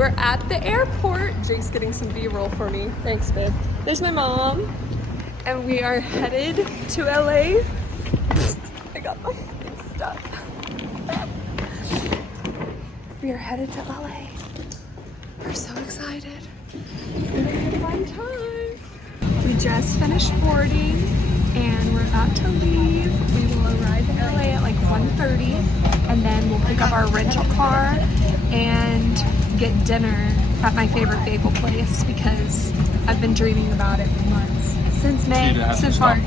We're at the airport. Jake's getting some B-roll for me. Thanks, babe. There's my mom. And we are headed to LA. I got my stuff. We are headed to LA. We're so excited. It's gonna be a fun time. We just finished boarding and we're about to leave. We will arrive in LA at like 1:30 and then we'll pick up our rental car and get dinner at my favorite bagel place because I've been dreaming about it for months. Since May, since March.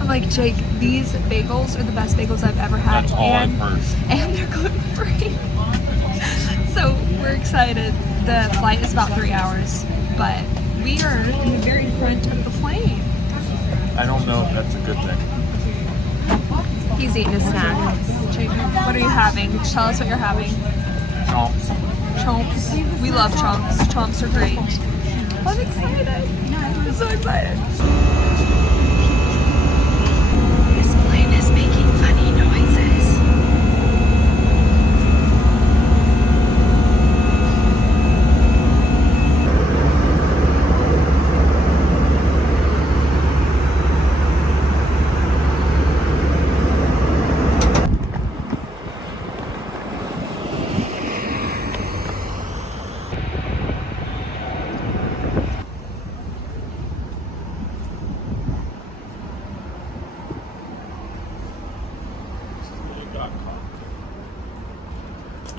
I'm like, Jake, these bagels are the best bagels I've ever had. That's all I've heard. And they're gluten-free. So we're excited. The flight is about 3 hours, but we are in the very front of the plane. I don't know if that's a good thing. He's eating a snack. Jake, what are you having? Tell us what you're having. Chomps. Chomps. We love chomps. Chomps are great. I'm excited. I'm so excited. This plane is making funny noises.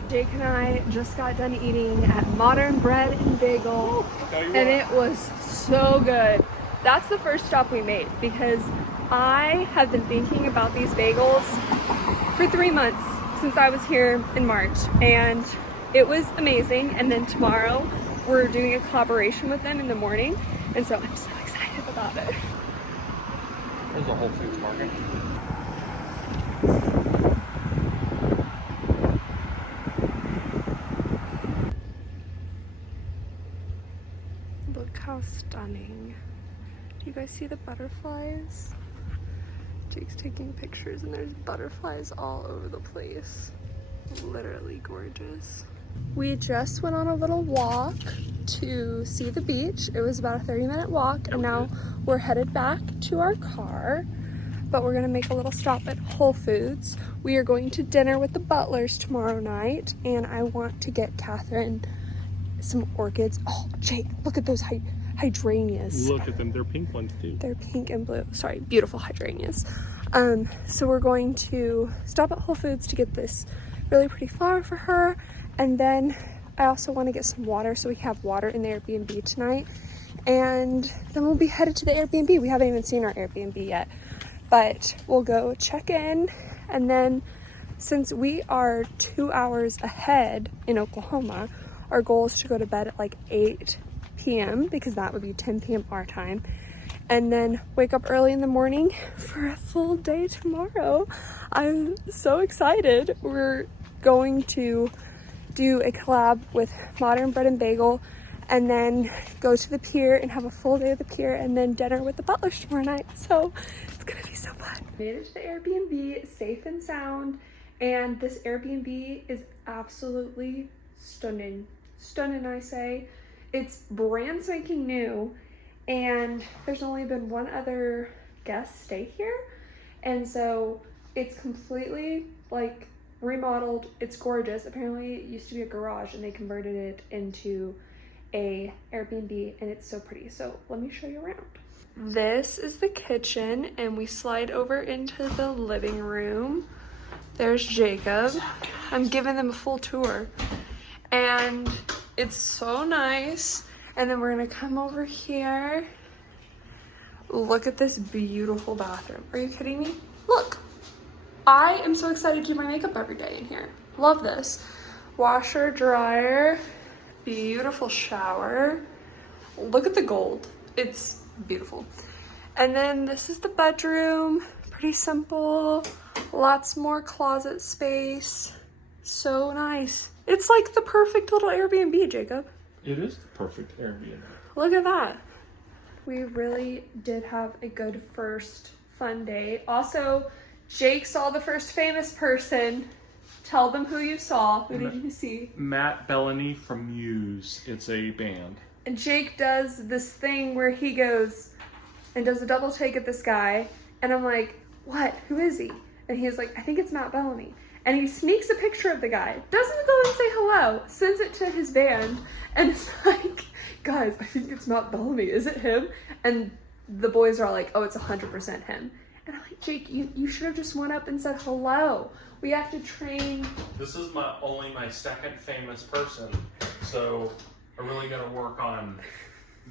Jake and I just got done eating at Modern Bread and Bagel, and it was so good. That's the first stop we made because I have been thinking about these bagels for 3 months since I was here in March, and it was amazing. And then tomorrow we're doing a collaboration with them in the morning, and so I'm so excited about it. There's a Whole Foods Market. Look how stunning. Do you guys see the butterflies? Jake's taking pictures and there's butterflies all over the place. Literally gorgeous. We just went on a little walk to see the beach. It was about a 30-minute walk and now we're headed back to our car. But we're gonna make a little stop at Whole Foods. We are going to dinner with the Butlers tomorrow night and I want to get Catherine some orchids. Oh, Jake, look at those hydrangeas. Look at them, they're pink ones too. They're pink and blue. Sorry, beautiful hydrangeas. So we're going to stop at Whole Foods to get this really pretty flower for her. And then I also want to get some water so we have water in the Airbnb tonight. And then we'll be headed to the Airbnb. We haven't even seen our Airbnb yet, but we'll go check in. And then since we are 2 hours ahead in Oklahoma, our goal is to go to bed at like 8 p.m. because that would be 10 p.m. our time. And then wake up early in the morning for a full day tomorrow. I'm so excited. We're going to do a collab with Modern Bread and Bagel and then go to the pier and have a full day at the pier and then dinner with the Butlers tomorrow night. So it's gonna be so fun. Made it to the Airbnb safe and sound, and this Airbnb is absolutely stunning. Stunning, I say. It's brand spanking new and there's only been one other guest stay here, and so it's completely like remodeled. It's gorgeous. Apparently it used to be a garage and they converted it into a Airbnb and it's so pretty. So let me show you around. This is the kitchen and we slide over into the living room. There's Jacob. I'm giving them a full tour. And it's so nice. And then we're gonna come over here. Look at this beautiful bathroom. Are you kidding me? Look, I am so excited to do my makeup every day in here. Love this. Washer, dryer, beautiful shower. Look at the gold. It's beautiful. And then this is the bedroom. Pretty simple. Lots more closet space. So nice. It's like the perfect little Airbnb, Jacob. It is the perfect Airbnb. Look at that. We really did have a good first fun day. Also, Jake saw the first famous person Tell them who you saw. Who did you see? Matt Bellany from Muse. It's a band. And Jake does this thing where he goes and does a double take at this guy. And I'm like, what? Who is he? And he's like, I think it's Matt Bellany. And he sneaks a picture of the guy. Doesn't go and say hello. Sends it to his band. And it's like, guys, I think it's Matt Bellany. Is it him? And the boys are all like, oh, it's 100% him. And I'm like, Jake, you should have just went up and said hello. We have to train. This is only my second famous person, so I'm really gonna work on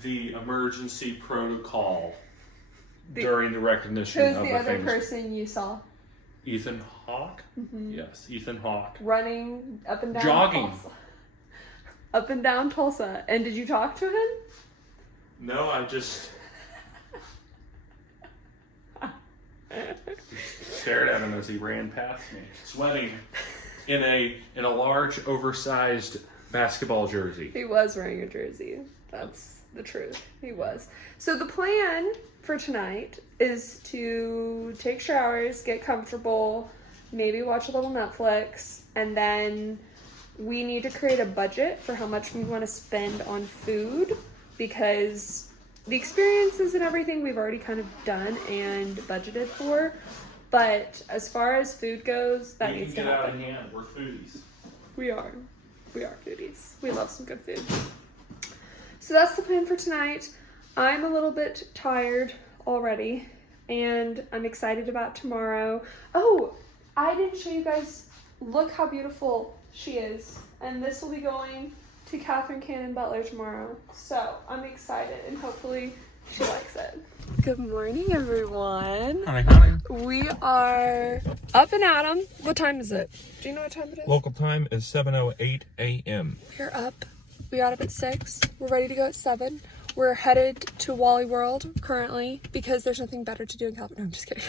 the emergency protocol during the recognition of Who's the other person you saw? Ethan Hawke? Mm-hmm. Yes, Ethan Hawke. Running up and down Jogging. Tulsa. Up and down Tulsa. And did you talk to him? No, I just stared at him as he ran past me, sweating in a large, oversized basketball jersey. He was wearing a jersey. That's the truth. He was. So the plan for tonight is to take showers, get comfortable, maybe watch a little Netflix, and then we need to create a budget for how much we want to spend on food, because the experiences and everything we've already kind of done and budgeted for. But as far as food goes, that needs to happen. Out of hand. We're foodies. We are foodies. We love some good food. So that's the plan for tonight. I'm a little bit tired already, and I'm excited about tomorrow. Oh, I didn't show you guys. Look how beautiful she is. And this will be going to Catherine Cannon Butler tomorrow. So I'm excited, and hopefully she likes it. Good morning, everyone. Honey. We are up and at 'em. What time is it? Do you know what time it is? Local time is 7:08 a.m. We're up. We got up at 6. We're ready to go at 7. We're headed to Wally World currently because there's nothing better to do in California. No, I'm just kidding.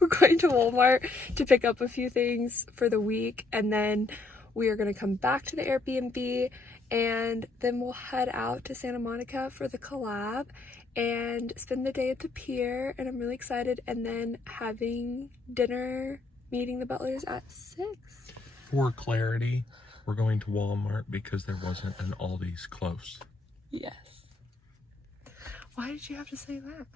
We're going to Walmart to pick up a few things for the week, and then we are going to come back to the Airbnb, and then we'll head out to Santa Monica for the collab and spend the day at the pier, and I'm really excited, and then having dinner, meeting the Butlers at 6. For clarity, we're going to Walmart because there wasn't an Aldi's close. Yes. Why did you have to say that?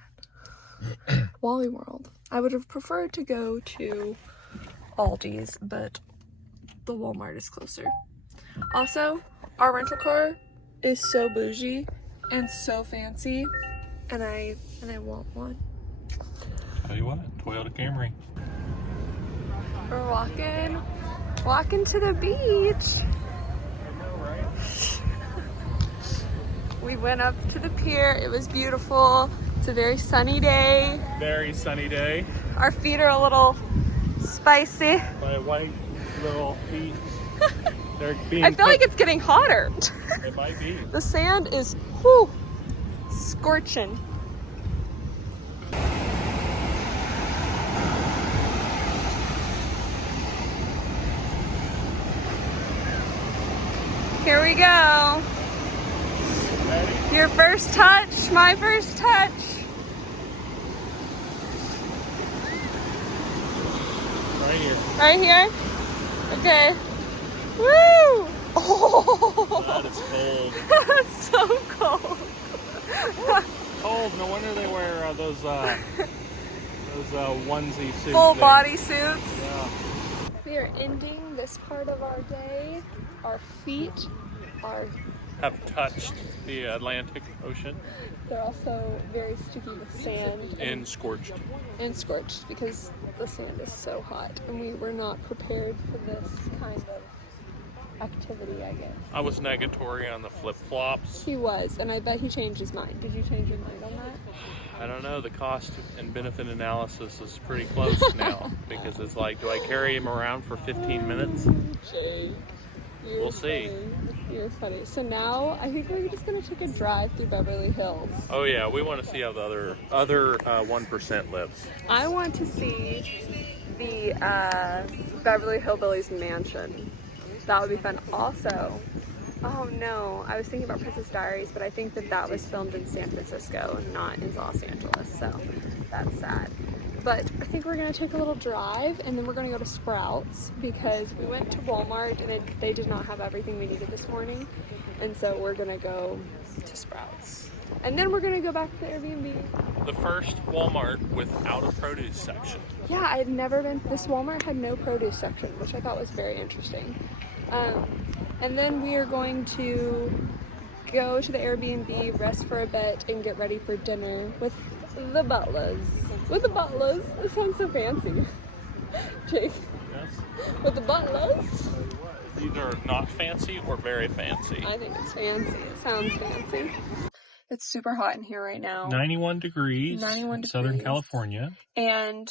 Wally World. I would have preferred to go to Aldi's, but the Walmart is closer. Also, our rental car is so bougie and so fancy, and I want one. Tell you what, Toyota Camry. We're walking to the beach. We went up to the pier. It was beautiful. It's a very sunny day. Very sunny day. Our feet are a little spicy. My white little feet. They're being I feel like it's getting hotter. It might be. The sand is, scorching. Here we go. Ready? Your first touch, my first touch. Right here. Right here? Okay. Woo! Oh, That is cold. that's so cold. Cold. No wonder they wear those onesie suits. Full there. body suits. Yeah. We are ending this part of our day. Our feet are, Have touched the Atlantic Ocean they're also very sticky with sand and scorched. and scorched because the sand is so hot, and we were not prepared for this kind of activity, I guess. I was negatory on the flip-flops. He was, and I bet he changed his mind. Did you change your mind on that? I don't know. The cost and benefit analysis is pretty close now because it's like, do I carry him around for 15 minutes? Jake, you're We'll see. funny. You're funny. So now I think we're just gonna take a drive through Beverly Hills. Oh yeah, we want to see how the other 1% lives. I want to see the Beverly Hillbillies mansion. That would be fun. Also, oh no, I was thinking about Princess Diaries, but I think that was filmed in San Francisco and not in Los Angeles, so that's sad. But I think we're gonna take a little drive and then we're gonna go to Sprouts because we went to Walmart and they did not have everything we needed this morning. And so we're gonna go to Sprouts. And then we're gonna go back to the Airbnb. The first Walmart without a produce section. Yeah, I had never been, this Walmart had no produce section, which I thought was very interesting. And then we are going to go to the Airbnb, rest for a bit, and get ready for dinner with the butlers. With the butlers? It sounds so fancy. Jake. Yes. With the butlers? Either not fancy or very fancy. I think it's fancy. It sounds fancy. It's super hot in here right now. 91 degrees. 91 in Southern degrees. California. And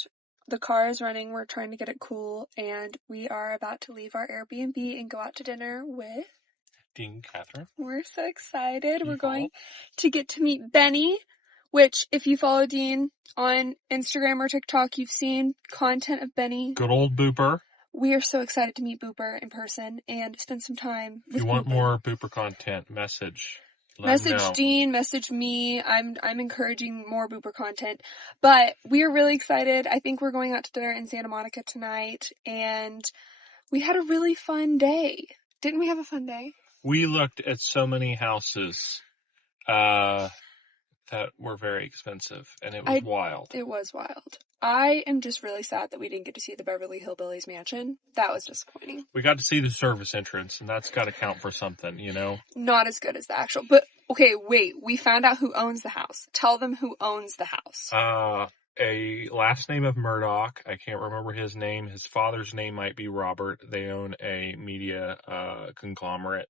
the car is running. We're trying to get it cool. And we are about to leave our Airbnb and go out to dinner with Dean and Catherine. We're so excited. We're Yeehaw. going to get to meet Benny, which if you follow Dean on Instagram or TikTok, you've seen content of Benny. Good old Booper. We are so excited to meet Booper in person and spend some time with If you want Booper. more Booper content, message. Let him know. Message Dean, message me. I'm encouraging more Booper content. But we are really excited. I think we're going out to dinner in Santa Monica tonight. And we had a really fun day. Didn't we have a fun day? We looked at so many houses that were very expensive, and it was wild. It was wild. I am just really sad that we didn't get to see the Beverly Hillbillies mansion. That was disappointing. We got to see the service entrance, and that's got to count for something, you know? Not as good as the actual. But, okay, wait. We found out who owns the house. Tell them who owns the house. A last name of Murdoch. I can't remember his name. His father's name might be Robert. They own a media conglomerate.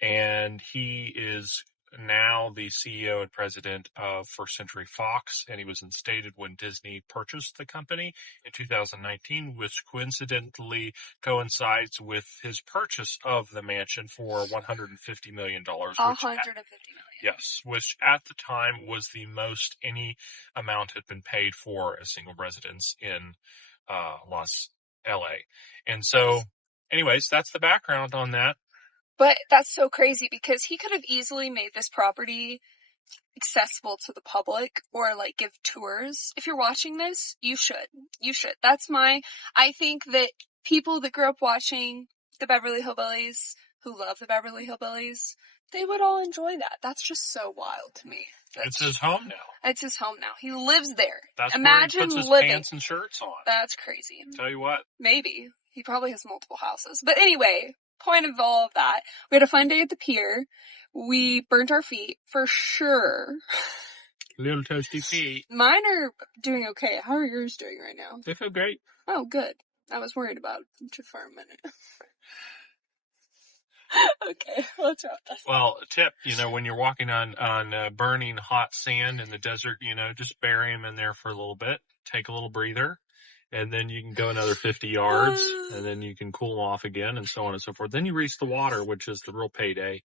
And he is now the CEO and president of First Century Fox, and he was instated when Disney purchased the company in 2019, which coincidentally coincides with his purchase of the mansion for $150 million. $150 million. Yes, which at the time was the most any amount had been paid for a single residence in LA. And so, anyways, that's the background on that. But that's so crazy because he could have easily made this property accessible to the public or like give tours. If you're watching this, you should. You should. I think that people that grew up watching the Beverly Hillbillies, who love the Beverly Hillbillies, they would all enjoy that. That's just so wild to me. It's his home now. It's his home now. He lives there. That's Imagine where he puts his living. pants and shirts on. That's crazy. Tell you what. Maybe. He probably has multiple houses. But anyway, point of all of that, we had a fun day at the pier. We burnt our feet for sure. Little toasty feet. Mine are doing okay. How are yours doing right now? They feel great. Oh, good. I was worried about it for a minute. Okay, let's wrap this up. Well, tip, when you're walking on burning hot sand in the desert, just bury them in there for a little bit. Take a little breather. And then you can go another 50 yards, and then you can cool them off again, and so on and so forth. Then you reach the water, which is the real payday.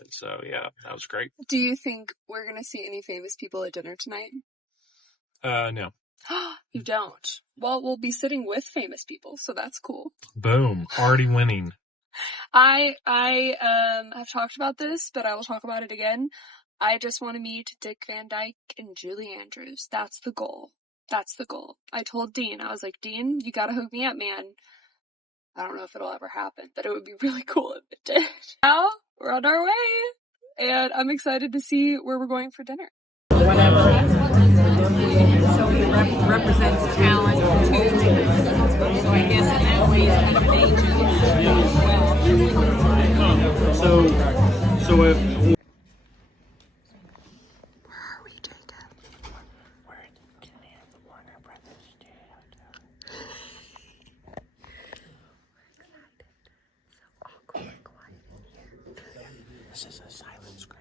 And so, yeah, that was great. Do you think we're going to see any famous people at dinner tonight? No. You don't? Well, we'll be sitting with famous people, so that's cool. Boom. Already winning. I have talked about this, but I will talk about it again. I just want to meet Dick Van Dyke and Julie Andrews. That's the goal. That's the goal. I told Dean, I was like, Dean, you gotta hook me up, man. I don't know if it'll ever happen, but it would be really cool if it did. Now, we're on our way, and I'm excited to see where we're going for dinner. Whatever. So he represents talent too. So I guess in that way he's kind of an agent. So if This is a silent scream.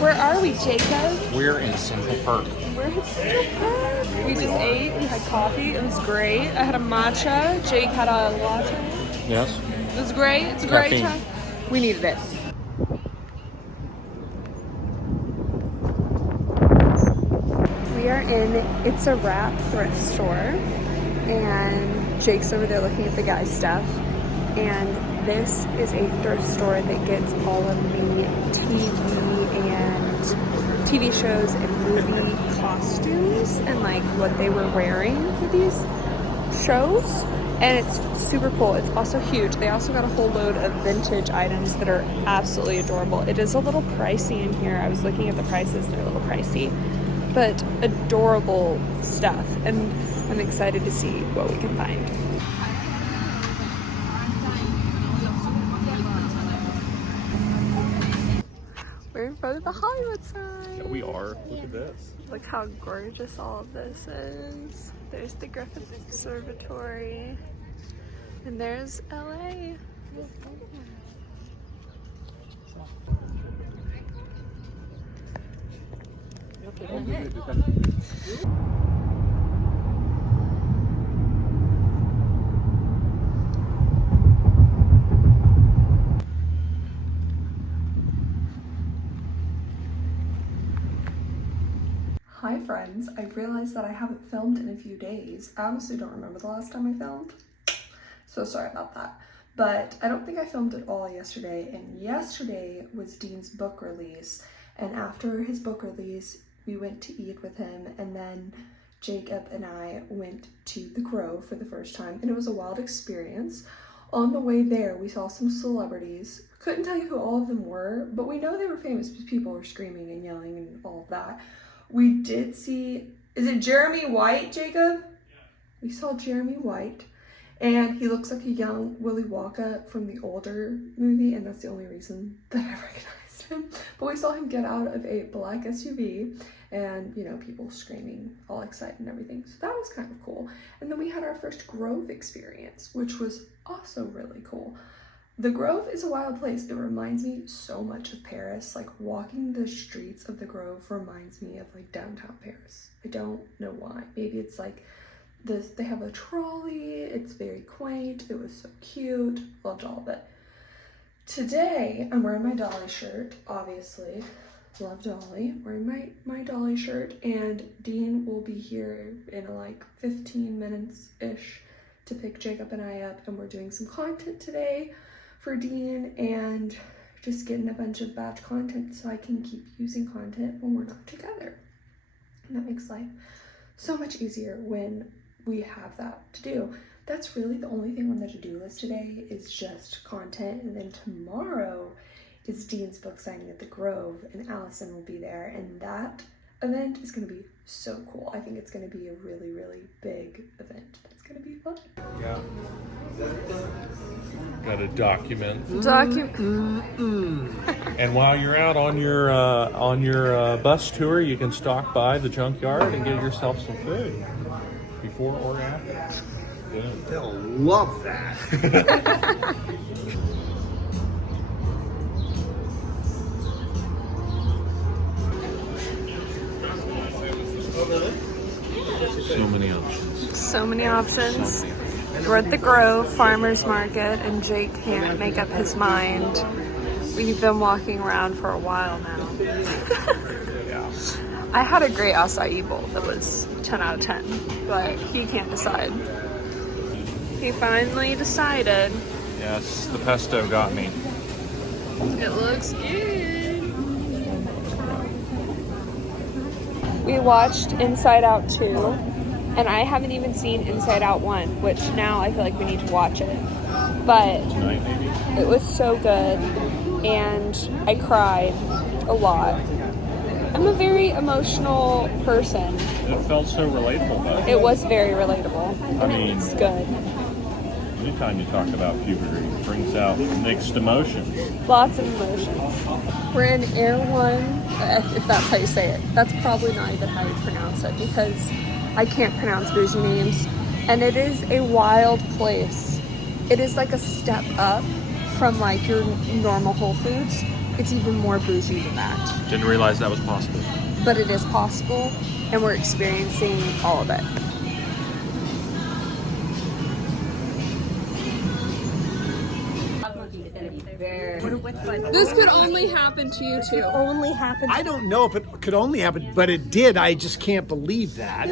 Where are are we, Jacob? We're in Central Park. We're in Central Park. We just ate. We had coffee. It was great. I had a matcha. Jake had a latte. Yes. It was great. It's a great Caffeine. time. We needed it. We are in It's a Wrap thrift store, and Jake's over there looking at the guy's stuff. And this is a thrift store that gets all of the TV shows and movie costumes and like what they were wearing for these shows. And it's super cool. It's also huge. They also got a whole load of vintage items that are absolutely adorable. It is a little pricey in here. I was looking at the prices. They're a little pricey, but adorable stuff. And I'm excited to see what we can find. We're in front of the Hollywood sign. Yeah, we are. Look at this. Look how gorgeous all of this is. There's the Griffith Observatory. And there's LA. Hi friends, I've realized that I haven't filmed in a few days. I honestly don't remember the last time I filmed, so sorry about that. But I don't think I filmed at all yesterday, and yesterday was Dean's book release, and after his book release, we went to eat with him, and then Jacob and I went to the Grove for the first time, and it was a wild experience. On the way there, we saw some celebrities. Couldn't tell you who all of them were, but we know they were famous because people were screaming and yelling and all of that. We did see, is it Jeremy White, Jacob? Yeah. We saw Jeremy White, and he looks like a young Willy Wonka from the older movie, and that's the only reason that I recognized him. But we saw him get out of a black SUV, and, you know, people screaming, all excited and everything. So that was kind of cool. And then we had our first Grove experience, which was also really cool. The Grove is a wild place. It reminds me so much of Paris. Like, walking the streets of the Grove reminds me of like downtown Paris. I don't know why. Maybe it's like this, they have a trolley. It's very quaint. It was so cute. Loved all of it. Today, I'm wearing my Dolly shirt, obviously. Love Dolly. Wearing my Dolly shirt, and Dean will be here in like 15 minutes-ish to pick Jacob and I up, and we're doing some content today for Dean, and just getting a bunch of batch content so I can keep using content when we're not together. And that makes life so much easier when we have that to do. That's really the only thing on the to-do list today, is just content. And then tomorrow is Dean's book signing at the Grove, and Allison will be there, and that event is going to be so cool. I think it's going to be a really, really big event. That's going to be fun. Yeah. Got to document. And while you're out on your bus tour, you can stop by the junkyard and get yourself some food before or after. Good. They'll love that. So many options. So many options. We're at the Grove Farmers Market, and Jake can't make up his mind. We've been walking around for a while now. Yeah. I had a great acai bowl that was 10 out of 10, but he can't decide. He finally decided. Yes, the pesto got me. It looks good. We watched Inside Out 2, and I haven't even seen Inside Out 1, which now I feel like we need to watch it. But Tonight, maybe? it was so good, and I cried a lot. I'm a very emotional person. It felt so relatable, though. It was very relatable. I mean, It's good. Anytime you talk about puberty, it brings out mixed emotions. Lots of emotions. We're in Air One, if that's how you say it. That's probably not even how you pronounce it, because I can't pronounce bougie names. And it is a wild place. It is like a step up from like your normal Whole Foods. it's even more bougie than that. Didn't realize that was possible. But it is possible, and we're experiencing all of it. This could only happen to you two. Only happened. I don't know if it could only happen, but it did. I just can't believe that.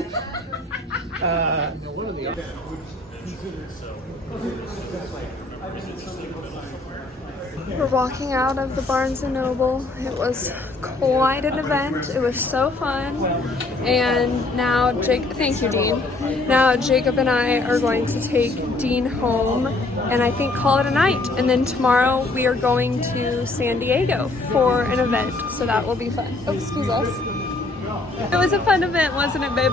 We're walking out of the Barnes & Noble. It was quite an event. It was so fun. And now, thank you, Dean. Now Jacob and I are going to take Dean home and I think call it a night. And then tomorrow we are going to San Diego for an event. So that will be fun. Oh, excuse us. It was a fun event, wasn't it, babe?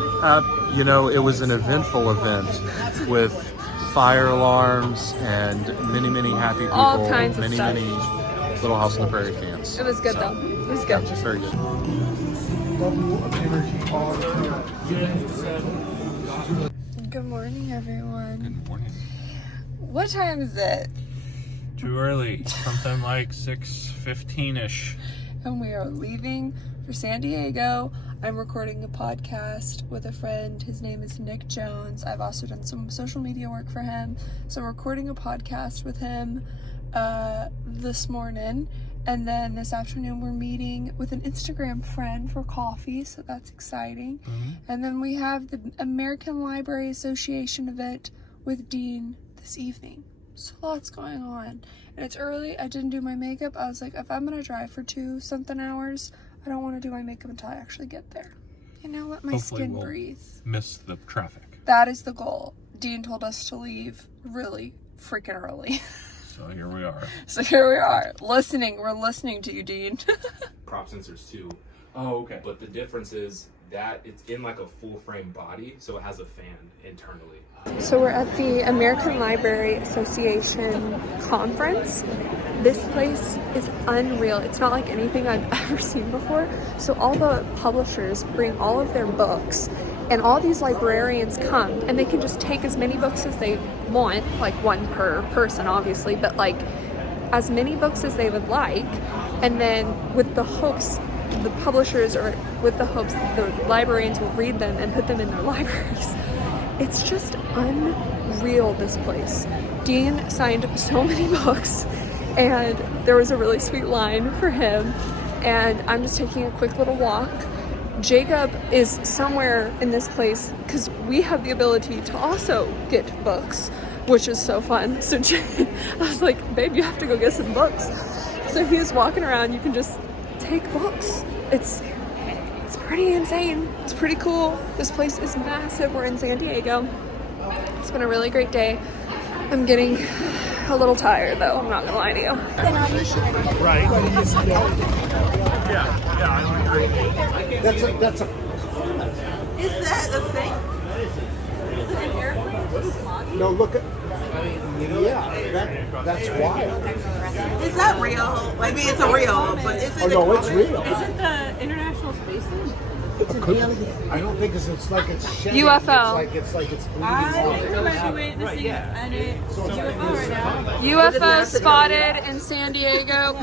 You know, it was an eventful event with fire alarms and many, many happy people. All kinds of many, stuff. many Little House on the Prairie fans. It was good though. It was good. Very good. Good morning, everyone. Good morning. What time is it? Too early. Something like 6:15-ish. And we are leaving for San Diego. I'm recording a podcast with a friend. His name is Nick Jones. I've also done some social media work for him. So I'm recording a podcast with him this morning. And then this afternoon we're meeting with an Instagram friend for coffee. So that's exciting. Mm-hmm. And then we have the American Library Association event with Dean this evening. So lots going on. And it's early. I didn't do my makeup. I was like, if I'm going to drive for 2-something hours, I don't want to do my makeup until I actually get there. You know, let my Hopefully skin we'll breathe. Miss the traffic. That is the goal. Dean told us to leave really freaking early. So here we are. So here we are, listening. We're listening to you, Dean. Crop sensors too. Oh, okay. But the difference is that it's in like a full frame body, so it has a fan internally. So we're at the American Library Association conference. This place is unreal. It's not like anything I've ever seen before. So all the publishers bring all of their books, and all these librarians come, and they can just take as many books as they want, like one per person obviously, but like as many books as they would like, and then with the hopes the publishers, or with the hopes that the librarians will read them and put them in their libraries. It's just unreal, this place. Dean signed so many books, and there was a really sweet line for him, and I'm just taking a quick little walk. Jacob is somewhere in this place because we have the ability to also get books, which is so fun. So I was like, babe, you have to go get some books. So he was walking around. You can just take books. It's pretty insane. It's pretty cool. This place is massive. We're in San Diego. It's been a really great day. I'm getting a little tired though, I'm not gonna lie to you. Right. Yeah, I would agree. That's a. Is that a thing? Is it an airplane? No, look at. Yeah, that's wild. Is that real? I mean, it's a real, but is it? Oh no, it's real. Is it the International Space Station? I don't think it's like it's shedding. UFO. It's like it's bleeding I off. think we're actually witnessing an UFO right now. UFO spotted in San Diego.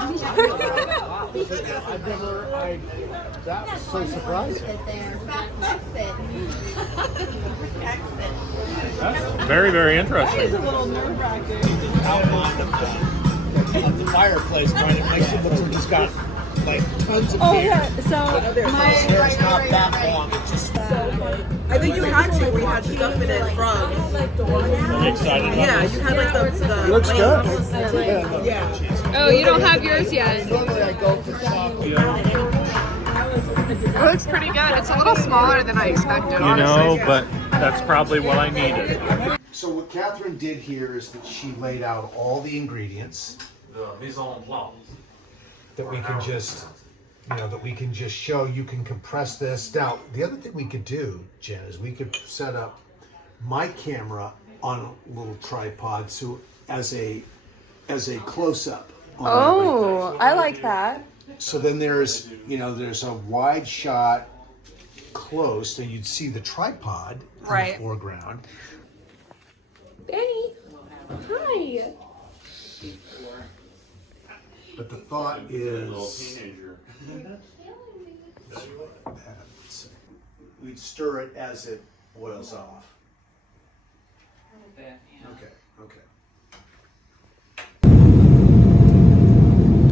That was so surprising. That's very, very interesting. It's a little nerve-wracking. At the fireplace, trying to make it look like he's got like tons of Oh hair. yeah, so His hair's not that long. It's just. I think you had to. We had stuff in it from. Are you excited about Yeah, this? you had like the. It looks good. Yeah. Oh, you don't have yours yet. Normally I go for chocolate. It looks pretty good. It's a little smaller than I expected, You know, but that's probably what I needed. So what Catherine did here is that she laid out all the ingredients The mise en place. that we can just, that we can just show. You can compress this. Now, the other thing we could do, Jen, is we could set up my camera on a little tripod, so as a close-up. Oh, I like that. So then there's a wide shot close, so you'd see the tripod in Right. the foreground. Benny, hi. But the thought is teenager. we'd stir it as it boils off. Okay, okay.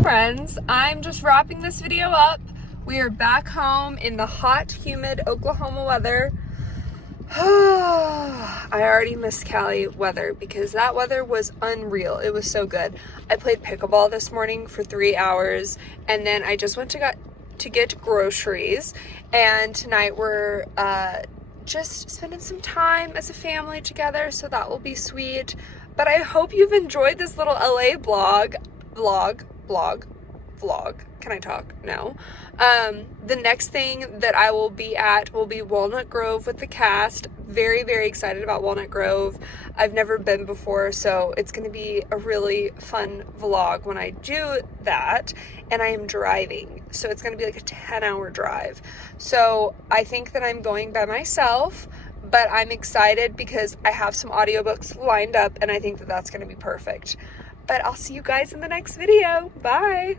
Friends, I'm just wrapping this video up. We are back home in the hot, humid Oklahoma weather. I already missed Cali weather because that weather was unreal. It was so good. I played pickleball this morning for 3 hours, and then I just went to get groceries, and tonight we're just spending some time as a family together, so that will be sweet. But I hope you've enjoyed this little LA vlog. Can I talk? No. The next thing that I will be at will be Walnut Grove with the cast. Very, very excited about Walnut Grove. I've never been before, so it's going to be a really fun vlog when I do that. And I am driving, so it's going to be like a 10-hour drive. So I think that I'm going by myself, but I'm excited because I have some audiobooks lined up, and I think that that's going to be perfect. But I'll see you guys in the next video. Bye.